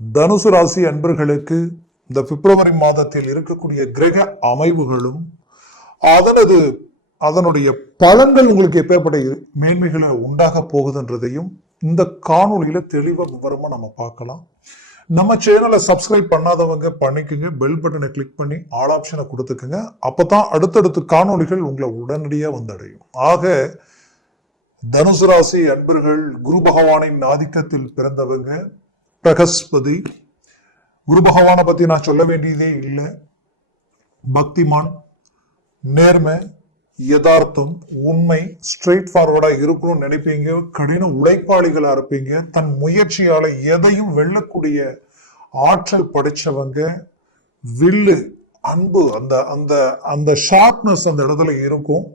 தனுசு ராசி அன்பர்களுக்கு இந்த பிப்ரவரி மாதத்தில் இருக்கக்கூடிய கிரக அமைவுகளும் அதனது அதனுடைய பலன்கள் உங்களுக்கு எப்பேற்பட்ட மேன்மைகளை உண்டாக போகுதுன்றதையும் இந்த காணொளியில தெளிவாக விவரமாக நம்ம பார்க்கலாம். நம்ம சேனலை சப்ஸ்கிரைப் பண்ணாதவங்க பண்ணிக்கோங்க. பெல் பட்டனை கிளிக் பண்ணி ஆல் ஆப்ஷனை கொடுத்துக்கோங்க. அப்பதான் அடுத்தடுத்து காணொளிகள் உங்களை உடனடியாக வந்தடையும். ஆக தனுசு ராசி அன்பர்கள் குரு பகவானின் ஆதிக்கத்தில் பிறந்தவங்க பிரகஸ்பதி குரு பகவானை பத்தி நான் சொல்ல வேண்டியதே இல்லை. பக்திமான் நேர்மை யதார்த்தம் உண்மை ஸ்ட்ரெயிட் ஃபார்வர்டா இருக்கணும்னு நினைப்பீங்க. கடின உழைப்பாளிகளா இருப்பீங்க. தன் முயற்சியால எதையும் வெல்லக்கூடிய ஆற்றல் படைச்சவங்க. வில்லு அன்பு அந்த அந்த அந்த ஷார்ப்னஸ் அந்த இடத்துல இருக்கும்.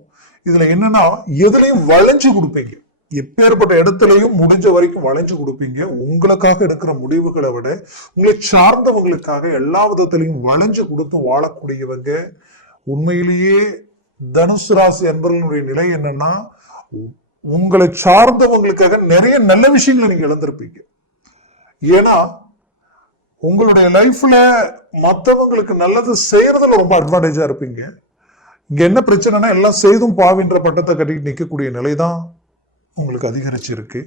இதுல என்னன்னா எதுலையும் வளைஞ்சு கொடுப்பீங்க. எப்பேற்பட்ட இடத்துலையும் முடிஞ்ச வரைக்கும் வளைஞ்சு கொடுப்பீங்க. உங்களுக்காக எடுக்கிற முடிவுகளை விட உங்களை சார்ந்தவங்களுக்காக எல்லா விதத்திலையும் வளைஞ்சு கொடுத்து வாழக்கூடியவங்க. உண்மையிலேயே தனுசு ராசி என்பவர்களுடைய நிலை என்னன்னா உங்களை சார்ந்தவங்களுக்காக நிறைய நல்ல விஷயங்களை நீங்க இழந்திருப்பீங்க. ஏன்னா உங்களுடைய லைஃப்ல மற்றவங்களுக்கு நல்லது செய்யறதுல ரொம்ப அட்வான்டேஜா இருப்பீங்க. இங்க என்ன பிரச்சனைனா எல்லாம் செய்தும் பாவின்ற பட்டத்தை கட்டிட்டு நிற்கக்கூடிய நிலை தான் உங்களுக்கு அதிகரிச்சிருக்கு.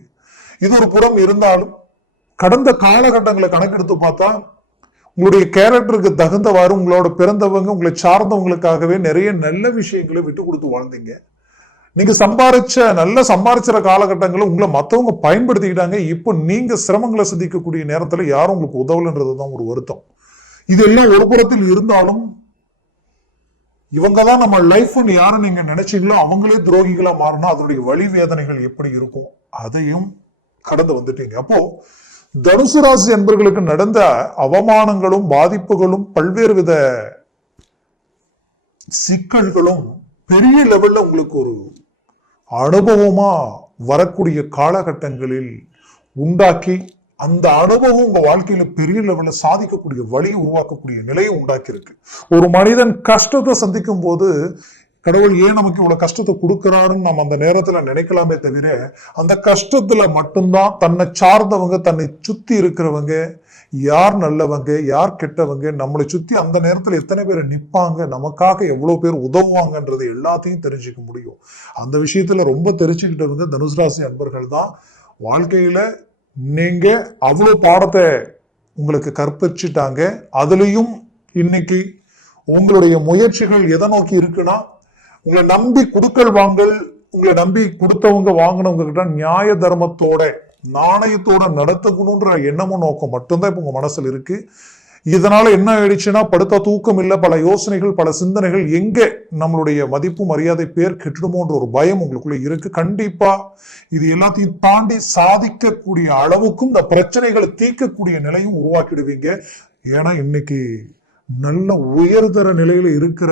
இது ஒரு புறம் இருந்தாலும் கடந்த காலகட்டங்களை கணக்கெடுத்து பார்த்தா உங்களுடைய கேரக்டருக்கு தகுந்தவாறு உங்களோட பிறந்தவங்க உங்களை சார்ந்தவங்களுக்காகவே நிறைய நல்ல விஷயங்களை விட்டு கொடுத்து வாழ்ந்தீங்க. நீங்க சம்பாரிச்ச நல்ல சம்பாரிச்சிற காலகட்டங்களை உங்களை மற்றவங்க பயன்படுத்திக்கிட்டாங்க. இப்போ நீங்க சிரமங்களை சந்திக்கக்கூடிய நேரத்தில் யாரும் உங்களுக்கு உதவலன்றது தான் ஒரு வருத்தம். இதெல்லாம் ஒரு புறத்தில் இருந்தாலும் இவங்க தான் நம்ம லைஃப்னு யாரும் நீங்க நினைச்சீங்களோ அவங்களே துரோகிகளா மாறினா அதனுடைய வழி வேதனைகள் எப்படி இருக்கும்? அதையும் கடந்து வந்துட்டீங்க. அப்போ தனுசு ராசி என்பர்களுக்கு நடந்த அவமானங்களும் பாதிப்புகளும் பல்வேறு வித சிக்கல்களும் பெரிய லெவல்ல உங்களுக்கு ஒரு அனுபவமா வரக்கூடிய காலகட்டங்களில் உண்டாக்கி அந்த அனுபவம் உங்க வாழ்க்கையில பெரிய லெவல்ல சாதிக்கக்கூடிய வழியை உருவாக்கக்கூடிய நிலையை உண்டாக்கி இருக்கு ஒரு மனிதன் கஷ்டத்தை சந்திக்கும் போது கடவுள் ஏன் நமக்கு இவ்வளவு கஷ்டத்தை கொடுக்கிறாருன்னு நம்ம அந்த நேரத்துல நினைக்கலாமே தவிர அந்த கஷ்டத்துல மட்டும்தான் தன்னை சார்ந்தவங்க தன்னை சுத்தி இருக்கிறவங்க யார் நல்லவங்க யார் கெட்டவங்க நம்மளை சுத்தி அந்த நேரத்துல எத்தனை பேர் நிப்பாங்க நமக்காக எவ்வளவு பேர் உதவுவாங்கன்றது எல்லாத்தையும் தெரிஞ்சுக்க முடியும். அந்த விஷயத்துல ரொம்ப தெரிஞ்சுக்கிட்டவங்க தனுசு ராசி அன்பர்கள் தான். வாழ்க்கையில நீங்க அவ்வளோ பாடத்தை உங்களுக்கு கற்பிச்சுட்டாங்க. அதுலேயும் இன்னைக்கு உங்களுடைய முயற்சிகள் எதை நோக்கி இருக்குன்னா உங்களை நம்பி குடுக்கல் வாங்கல் உங்களை நம்பி கொடுத்தவங்க வாங்கினவங்க கிட்ட நியாய தர்மத்தோட நாணயத்தோட நடத்தக்கணுன்ற எண்ணமும் நோக்கம் மட்டும்தான் இப்போ உங்க மனசில் இருக்குது இதனால என்ன ஆயிடுச்சுன்னா படுத்த தூக்கம் இல்லை பல யோசனைகள் பல சிந்தனைகள் எங்கே நம்மளுடைய மதிப்பு மரியாதை பேர் கெட்டுடுமோன்ற ஒரு பயம் உங்களுக்குள்ள இருக்கு. கண்டிப்பா இது எல்லாத்தையும் தாண்டி சாதிக்கக்கூடிய அளவுக்கும் இந்த பிரச்சனைகளை தீர்க்கக்கூடிய நிலையும் உருவாக்கிடுவீங்க. ஏன்னா இன்னைக்கு நல்ல உயர்தர நிலையில் இருக்கிற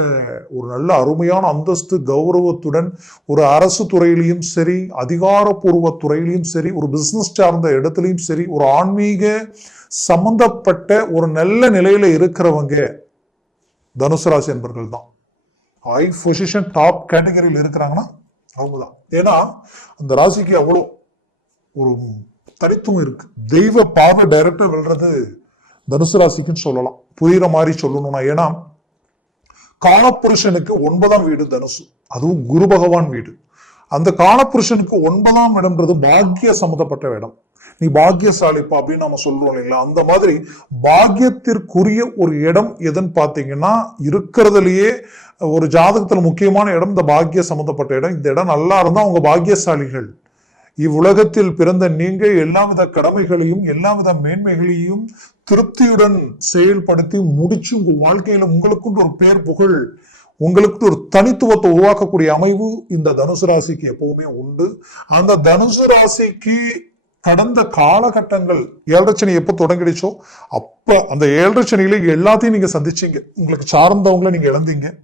ஒரு நல்ல அருமையான அந்தஸ்து கௌரவத்துடன் ஒரு அரசு துறையிலையும் சரி அதிகாரப்பூர்வ துறையிலையும் சரி ஒரு பிஸ்னஸ் சார்ந்த இடத்துலையும் சரி ஒரு ஆன்மீக சம்பந்தப்பட்ட ஒரு நல்ல நிலையில் இருக்கிறவங்க தனுசு ராசி என்பர்கள் தான். ஹை பொசிஷன் டாப் கேட்டகரியில் இருக்கிறாங்கன்னா அவங்க தான் ஏன்னா அந்த ராசிக்கு அவ்வளோ ஒரு தனித்துவம் இருக்கு. தெய்வ பார்வை டைரக்டர் வெல்றது தனுசு ராசிக்குன்னு சொல்லலாம். புரியுற மாதிரி சொல்லணும்னா ஏன்னா காலப்புருஷனுக்கு ஒன்பதாம் வீடு தனுசு. அதுவும் குரு பகவான் வீடு. அந்த காலப்புருஷனுக்கு ஒன்பதாம் இடம்ன்றது பாக்கிய சம்மந்தப்பட்ட இடம். நீ பாக்கியசாலிப்பா அப்படின்னு நம்ம சொல்றோம் இல்லைங்களா? அந்த மாதிரி பாக்கியத்திற்குரிய ஒரு இடம் எதுன்னு பார்த்தீங்கன்னா இருக்கிறதுலயே ஒரு ஜாதகத்துல முக்கியமான இடம் இந்த பாக்கிய சம்மந்தப்பட்ட இடம். இந்த இடம் நல்லா இருந்தா அவங்க பாக்கியசாலிகள் இவ்வுலகத்தில் பிறந்த நீங்க எல்லாவித கடமைகளையும் எல்லாவித மேன்மைகளையும் திருப்தியுடன் செயல்படுத்தி முடிச்சு உங்க வாழ்க்கையில உங்களுக்குன்ற ஒரு பேர் புகழ் உங்களுக்கு ஒரு தனித்துவத்தை உருவாக்கக்கூடிய அமைவு இந்த தனுசு ராசிக்கு எப்பவுமே உண்டு. அந்த தனுசு ராசிக்கு கடந்த காலகட்டங்கள் ஏழரை எப்போ தொடங்கிடுச்சோ அப்போ அந்த ஏழரை சனியில எல்லாத்தையும் நீங்க சந்திச்சீங்க. உங்களுக்கு சார்ந்தவங்களை நீங்க இழந்தீங்க.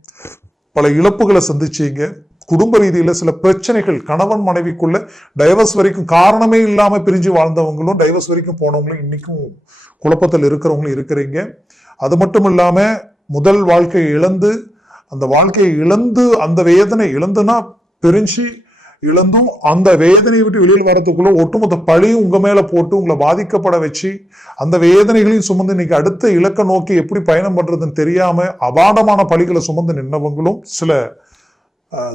பல இழப்புகளை சந்திச்சீங்க. குடும்ப ரீதியில் சில பிரச்சனைகள் கணவன் மனைவிக்குள்ள டைவர்ஸ் வரைக்கும் காரணமே இல்லாமல் பிரிஞ்சு வாழ்ந்தவங்களும் டைவர்ஸ் வரைக்கும் போனவங்களும் இன்னைக்கும் குழப்பத்தில் இருக்கிறவங்களும் இருக்கிறீங்க. அது மட்டும் இல்லாமல் முதல் வாழ்க்கையை இழந்து அந்த வாழ்க்கையை இழந்து அந்த வேதனை இழந்துனா பிரிஞ்சு இழந்தும் அந்த வேதனையை விட்டு வெளியில் வரத்துக்குள்ள ஒட்டுமொத்த பழியும் உங்க மேல போட்டு உங்களை பாதிக்கப்பட வச்சு அந்த வேதனைகளையும் சுமந்து இன்னைக்கு அடுத்த இலக்க நோக்கி எப்படி பயணம் பண்றதுன்னு தெரியாம அபாண்டமான பழிகளை சுமந்து நின்னவங்களும் சில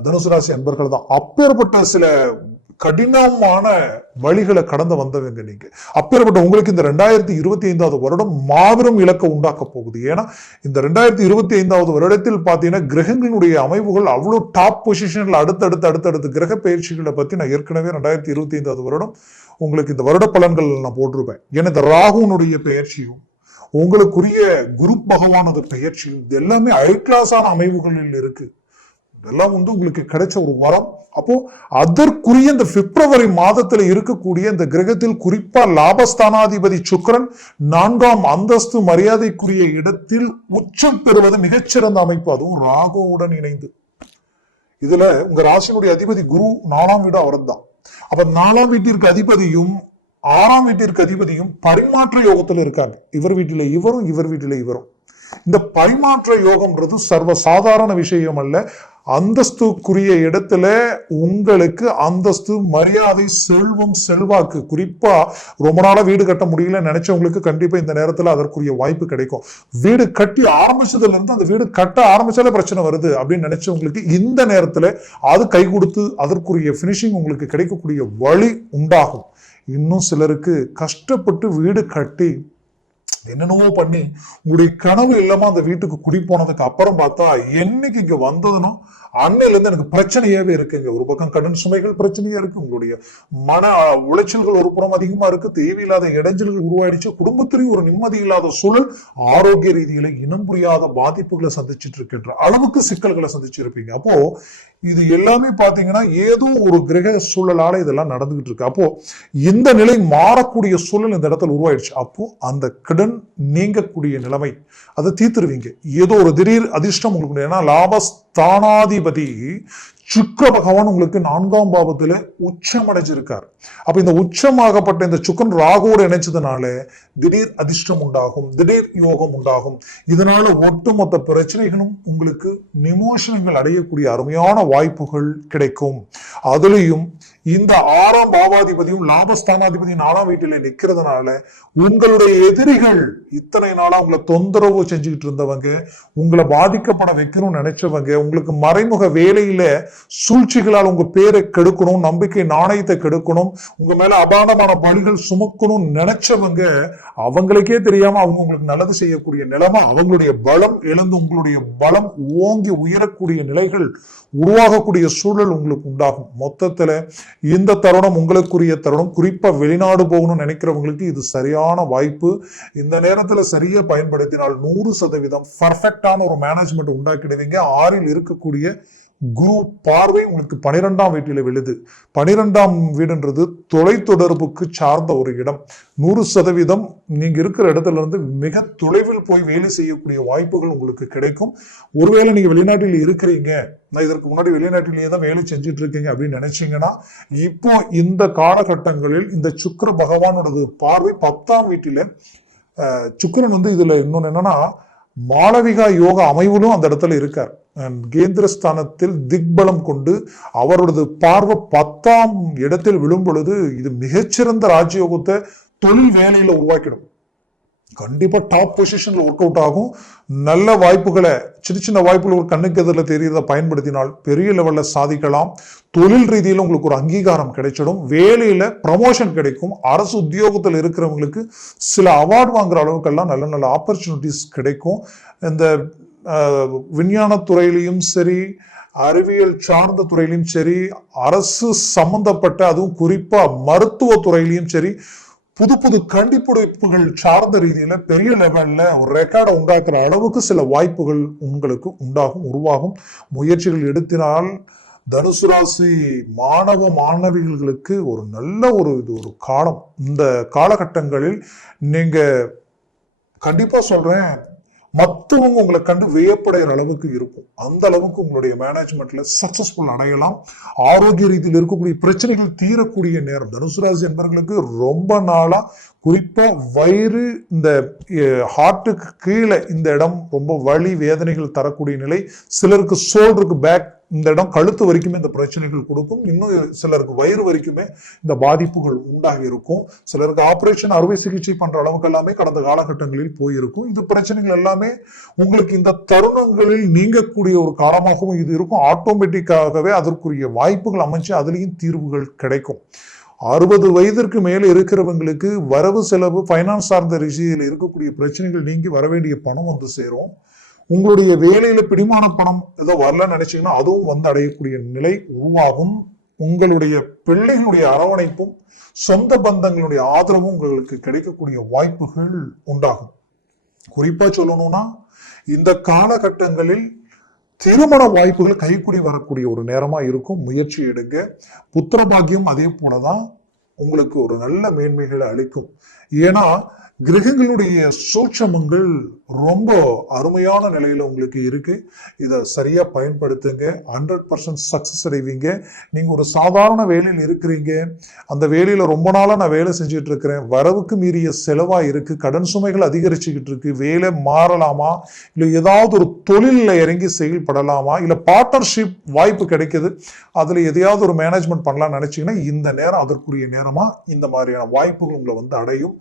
தனுசு ராசி அன்பர்கள் தான் அப்பேற்பட்ட சில கடினமான வழிகளை கடந்து வந்தவங்க நீங்க. அப்பேற்பட்ட உங்களுக்கு இந்த ரெண்டாயிரத்தி இருபத்தி ஐந்தாவது வருடம் மாபெரும் இலக்கை உண்டாக்க போகுது. ஏன்னா இந்த ரெண்டாயிரத்தி இருபத்தி ஐந்தாவது வருடத்தில் பார்த்தீங்கன்னா கிரகங்களுடைய அமைவுகள் அவ்வளோ டாப் பொசிஷன்ல அடுத்தடுத்து அடுத்தடுத்து கிரக பயிற்சிகளை பத்தி நான் ஏற்கனவே ரெண்டாயிரத்தி இருபத்தி ஐந்தாவது வருடம் உங்களுக்கு இந்த வருட பலன்கள் நான் போட்டிருப்பேன். ஏன்னா இந்த ராகுனுடைய பெயர்ச்சியும் உங்களுக்குரிய குரு பகவானது பெயர்ச்சியும் இது எல்லாமே ஹை கிளாஸான அமைவுகளில் இருக்குது இதெல்லாம் வந்து உங்களுக்கு கிடைச்ச ஒரு வரம். அப்போ அதற்குரிய இந்த பிப்ரவரி மாதத்துல இருக்கக்கூடிய இந்த கிரகத்தில் குறிப்பா லாபஸ்தானாதிபதி சுக்கரன் நான்காம் அந்தஸ்து மரியாதைக்குரிய இடத்தில் உச்சம் பெறுவது மிகச்சிறந்த அமைப்பு. அதுவும் ராகுவுடன் இணைந்து. இதுல உங்க ராசியினுடைய அதிபதி குரு நாலாம் வீடு அவர்தான் அப்ப நாலாம் வீட்டிற்கு அதிபதியும் ஆறாம் வீட்டிற்கு அதிபதியும் பரிமாற்ற யோகத்துல இருக்காங்க. இவர் வீட்டில இவரும் இவர் வீட்டில இவரும். இந்த பரிமாற்ற யோகம்ன்றது சர்வ சாதாரண விஷயம் அல்ல. அந்தஸ்துக்குரிய இடத்துல உங்களுக்கு அந்தஸ்து மரியாதை செல்வம் செல்வாக்கு குறிப்பா ரொம்ப நாளாக வீடு கட்ட முடியல நினைச்சவங்களுக்கு கண்டிப்பா இந்த நேரத்துல அதற்குரிய வாய்ப்பு கிடைக்கும். வீடு கட்டி ஆரம்பிச்சதுல இருந்து அந்த வீடு கட்ட ஆரம்பிச்சாலே பிரச்சனை வருது அப்படின்னு நினைச்சவங்களுக்கு இந்த நேரத்துல அது கை கொடுத்து அதற்குரிய ஃபினிஷிங் உங்களுக்கு கிடைக்கக்கூடிய வழி உண்டாகும். இன்னும் சிலருக்கு கஷ்டப்பட்டு வீடு கட்டி என்னென்னவோ பண்ணி உங்களுடைய கனவு இல்லாம அந்த வீட்டுக்கு குடி போனதுக்கு அப்புறம் பார்த்தா என்னைக்கு இங்க வந்ததுனோ அன்னையிலேருந்து எனக்கு பிரச்சனையாகவே இருக்குங்க. ஒரு பக்கம் கடன் சுமைகள் பிரச்சனையாக இருக்குது உங்களுடைய மன உளைச்சல்கள் ஒரு புறம் அதிகமாக இருக்குது தேவையில்லாத இடைஞ்சல்கள் உருவாயிடுச்சு. குடும்பத்திலையும் ஒரு நிம்மதி இல்லாத சூழல் ஆரோக்கிய ரீதியில இனம் புரியாத பாதிப்புகளை சந்திச்சிட்டு இருக்கின்ற அளவுக்கு சிக்கல்களை சந்திச்சிருப்பீங்க அப்போ இது எல்லாமே பார்த்தீங்கன்னா ஏதோ ஒரு கிரக சூழலால இதெல்லாம் நடந்துகிட்டு இருக்கு. அப்போ இந்த நிலை மாறக்கூடிய சூழல் இந்த இடத்துல உருவாயிடுச்சு. அப்போ அந்த கடன் நீங்கக்கூடிய நிலைமை அதை தீர்த்துருவீங்க. ஏதோ ஒரு திடீர் அதிர்ஷ்டம் உங்களுக்கு ஏன்னா தானாதிபதி சுக்கிர பகவான் உங்களுக்கு நான்காம் பாவத்துல உச்சம் அடைஞ்சிருக்கார் அப்ப இந்த உச்சமாகப்பட்ட இந்த சுக்கன் ராகுவோடு இணைச்சதுனால திடீர் அதிர்ஷ்டம் உண்டாகும் திடீர் யோகம் உண்டாகும். இதனால ஒட்டுமொத்த பிரச்சனைகளும் உங்களுக்கு நிமோஷனங்கள் அடையக்கூடிய அருமையான வாய்ப்புகள் கிடைக்கும். அதுலயும் இந்த ஆறாம் பாவாதிபதியும் லாபஸ்தானாதிபதி நாலாம் வீட்டில நிக்கிறதுனால உங்களுடைய எதிரிகள் இத்தனை நாளா உங்களை தொந்தரவு செஞ்சுக்கிட்டு இருந்தவங்க உங்களை பாதிக்கப்பட வைக்கணும்னு நினைச்சவங்க உங்களுக்கு மறைமுக வேலையில சூழ்ச்சிகளால் உங்க பேரை கெடுக்கணும் நம்பிக்கை நாணயத்தை கெடுக்கணும் உங்க மேல அபாண்டமான பணிகள் சுமக்கணும்னு நினைச்சவங்க அவங்களுக்கே தெரியாம அவங்க உங்களுக்கு நல்லது செய்யக்கூடிய நிலைமை அவங்களுடைய பலம் இழந்து உங்களுடைய பலம் ஓங்கி உயரக்கூடிய நிலைகள் உருவாகக்கூடிய சூழல் உங்களுக்கு உண்டாகும். மொத்தத்துல இந்த தருணம் உங்களுக்குரிய தருணம். குறிப்பா வெளிநாடு போகணும்னு நினைக்கிறவங்களுக்கு இது சரியான வாய்ப்பு. இந்த நேரத்தில் சரியா பயன்படுத்தினால் நூறு சதவீதம் பர்ஃபெக்டான ஒரு மேனேஜ்மெண்ட் உண்டாக்கிடுவீங்க. ஆறில் இருக்கக்கூடிய குரு பார்வை உங்களுக்கு பனிரெண்டாம் வீட்டில் விழுது. பனிரெண்டாம் வீடுன்றது தொலைத்தொடர்புக்கு சார்ந்த ஒரு இடம். நூறு சதவீதம் நீங்க இருக்கிற இடத்துல இருந்து மிக தொலைவில் போய் வேலை செய்யக்கூடிய வாய்ப்புகள் உங்களுக்கு கிடைக்கும். ஒருவேளை நீங்க வெளிநாட்டில் இருக்கிறீங்க. நான் இதற்கு முன்னாடி வெளிநாட்டிலேயே தான் வேலை செஞ்சுட்டு இருக்கீங்க அப்படின்னு நினைச்சீங்கன்னா இப்போ இந்த காலகட்டங்களில் இந்த சுக்கர பகவானோடது பார்வை பத்தாம் வீட்டில சுக்கரன் சுக்கிரன் வந்து இதுல இன்னொன்னு என்னன்னா மாளவிகா யோக அமைவிலும் அந்த இடத்துல இருக்கார். கேந்திரஸ்தானத்தில் திக்பலம் கொண்டு அவரது பார்வை பத்தாம் இடத்தில் விழும் பொழுது இது மிகச்சிறந்த ராஜயோகத்தை தொழில் வேலையில உருவாக்கிடும். கண்டிப்பாக டாப் பொசிஷனில் ஒர்க் அவுட் ஆகும். நல்ல வாய்ப்புகளை சின்ன சின்ன வாய்ப்புகள் ஒரு கண்ணுக்கு எதிரில் தெரியறத பயன்படுத்தினால் பெரிய லெவலில் சாதிக்கலாம். தொழில் ரீதியில் உங்களுக்கு ஒரு அங்கீகாரம் கிடைச்சிடும். வேலையில் ப்ரமோஷன் கிடைக்கும். அரசு உத்தியோகத்தில் இருக்கிறவங்களுக்கு சில அவார்டு வாங்குற அளவுக்கெல்லாம் நல்ல நல்ல ஆப்பர்ச்சுனிட்டிஸ் கிடைக்கும். இந்த விஞ்ஞானத்துறையிலையும் துறையிலையும் சரி அறிவியல் சார்ந்த துறையிலையும் சரி அரசு சம்பந்தப்பட்ட அதுவும் குறிப்பாக மருத்துவ துறையிலையும் சரி புது புது கண்டுபிடிப்புகள் சார்ந்த ரீதியில பெரிய லெவல்ல ஒரு ரெக்கார்டை உண்டாக்குற அளவுக்கு சில வாய்ப்புகள் உங்களுக்கு உண்டாகும் உருவாகும். முயற்சிகள் எடுத்தினால் தனுசு ராசி மாணவ மாணவிகளுக்கு ஒரு நல்ல ஒரு இது ஒரு காலம். இந்த காலகட்டங்களில் நீங்க கண்டிப்பா சொல்றேன் மற்றவங்க உங்களை கண்டு வியப்படைகிற அளவுக்கு இருக்கும். அந்த அளவுக்கு உங்களுடைய மேனேஜ்மெண்ட்ல சக்சஸ்ஃபுல் அடையலாம். ஆரோக்கிய ரீதியில் இருக்கக்கூடிய பிரச்சனைகள் தீரக்கூடிய நேரம். தனுசு ராசி என்பவர்களுக்கு ரொம்ப நாளா குறிப்பாக வயிறு இந்த ஹார்ட்டுக்கு கீழே இந்த இடம் ரொம்ப வலி வேதனைகள் தரக்கூடிய நிலை சிலருக்கு ஷோல்டருக்கு பேக் இந்த இடம் கழுத்து வரைக்குமே இந்த பிரச்சனைகள் கொடுக்கும். இன்னும் சிலருக்கு வயிறு வரைக்குமே இந்த பாதிப்புகள் உண்டாகி இருக்கும் சிலருக்கு ஆப்ரேஷன் அறுவை சிகிச்சை பண்ற அளவுக்கு எல்லாமே கடந்த காலகட்டங்களில் போயிருக்கும். இந்த பிரச்சனைகள் எல்லாமே உங்களுக்கு இந்த தருணங்களில் நீங்கக்கூடிய ஒரு காலமாகவும் இது இருக்கும். ஆட்டோமேட்டிக்காகவே அதற்குரிய வாய்ப்புகள் அமைச்சு அதுலேயும் தீர்வுகள் கிடைக்கும். அறுபது வயதிற்கு மேலே இருக்கிறவங்களுக்கு வரவு செலவு ஃபைனான்ஸ் சார்ந்த ரிஷியில் இருக்கக்கூடிய பிரச்சனைகள் நீங்கி வர வேண்டிய பணம் வந்து சேரும். உங்களுடைய வேலையில பிடிமான பணம் ஏதோ வரலன்னு நினைச்சீங்கன்னா அதுவும் வந்து அடையக்கூடிய நிலை உருவாகும். உங்களுடைய பிள்ளைகளுடைய அரவணைப்பும் சொந்த பந்தங்களுடைய ஆதரவும் உங்களுக்கு கிடைக்கக்கூடிய வாய்ப்புகள் உண்டாகும். குறிப்பா சொல்லணும்னா இந்த காலகட்டங்களில் திருமண வாய்ப்புகள் கைக்குடி வரக்கூடிய ஒரு நேரமா இருக்கும். முயற்சி எடுங்க. புத்திர பாக்கியம் அதே போலதான் உங்களுக்கு ஒரு நல்ல மேன்மைகளை அளிக்கும். ஏன்னா கிரகங்களுடைய சூட்சமங்கள் ரொம்ப அருமையான நிலையில உங்களுக்கு இருக்கு. இதை சரியா பயன்படுத்துங்க. ஹண்ட்ரட் பர்சன்ட் சக்சஸ் அடைவீங்க. நீங்க ஒரு சாதாரண வேலையில் இருக்கிறீங்க. அந்த வேலையில ரொம்ப நாளா நான் வேலை செஞ்சுட்டு இருக்கிறேன் வரவுக்கு மீறிய செலவா இருக்கு. கடன் சுமைகள் அதிகரிச்சுக்கிட்டு இருக்கு. வேலை மாறலாமா? இல்லை ஏதாவது ஒரு தொழிலில் இறங்கி செயல்படலாமா? இல்லை பார்ட்னர்ஷிப் வாய்ப்பு கிடைக்குது. அதுல எதையாவது ஒரு மேனேஜ்மெண்ட் பண்ணலாம்னு நினைச்சீங்கன்னா இந்த நேரம் அதற்குரிய நேரமா இந்த மாதிரியான வாய்ப்புகள் உங்களை வந்து அடையும்.